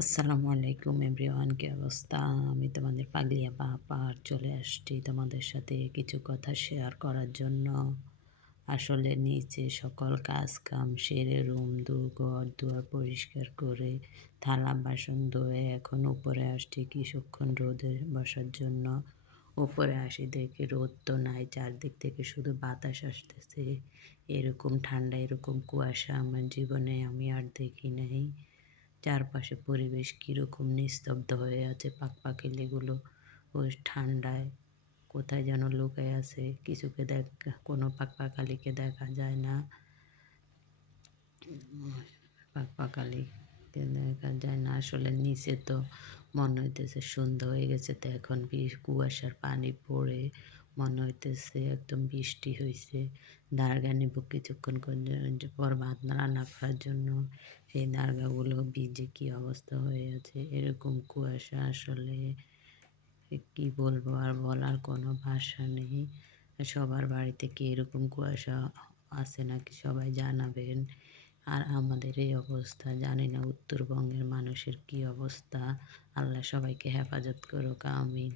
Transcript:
আসসালামু আলাইকুম এভরিওয়ান, কি অবস্থা? আমি তোমাদের পাগলি আপা আবার চলে আসছি তোমাদের সাথে কিছু কথা শেয়ার করার জন্য। আসলে নিচে সকল কাজ কাম সেরে ঘর দুয়ার পরিষ্কার করে থালা বাসন ধুয়ে এখন উপরে আসছি কিছুক্ষণ রোদে বসার জন্য। উপরে আসি দেখি রোদ তো নাই, চারদিক থেকে শুধু বাতাস আসতেছে। এরকম ঠান্ডা, এরকম কুয়াশা আমার জীবনে আমি আর দেখি নাই। চারপাশে পরিবেশ কীরকম নিস্তব্ধ হয়ে আছে, পাখপাখালিগুলো ওই ঠান্ডায় কোথায় যেন লুকায় আছে, কিছুকে কোনো পাখপাখালিকে দেখা যায় না। পাখপাখালিকে দেখা যায় না। আসলে নিচে তো মনে হইতেছে সন্ধ্যা হয়ে গেছে, তো এখন কুয়াশার পানি পড়ে মনে হইতেছে একদম বৃষ্টি হয়েছে। দাঁড়গা নিব কিছুক্ষণ পর ভাত রান্না করার জন্য। সেই দাঁড়গাগুলো ভিজে কী অবস্থা হয়ে আছে, এরকম কুয়াশা আসলে কি বলবো, আর বলার কোনো ভাষা নেই। সবার বাড়িতে কি এরকম কুয়াশা আছে নাকি সবাই জানাবেন। আর আমাদের এই অবস্থা জানি না উত্তরবঙ্গের মানুষের কি অবস্থা। আল্লাহ সবাইকে হেফাজত করুক, আমিন।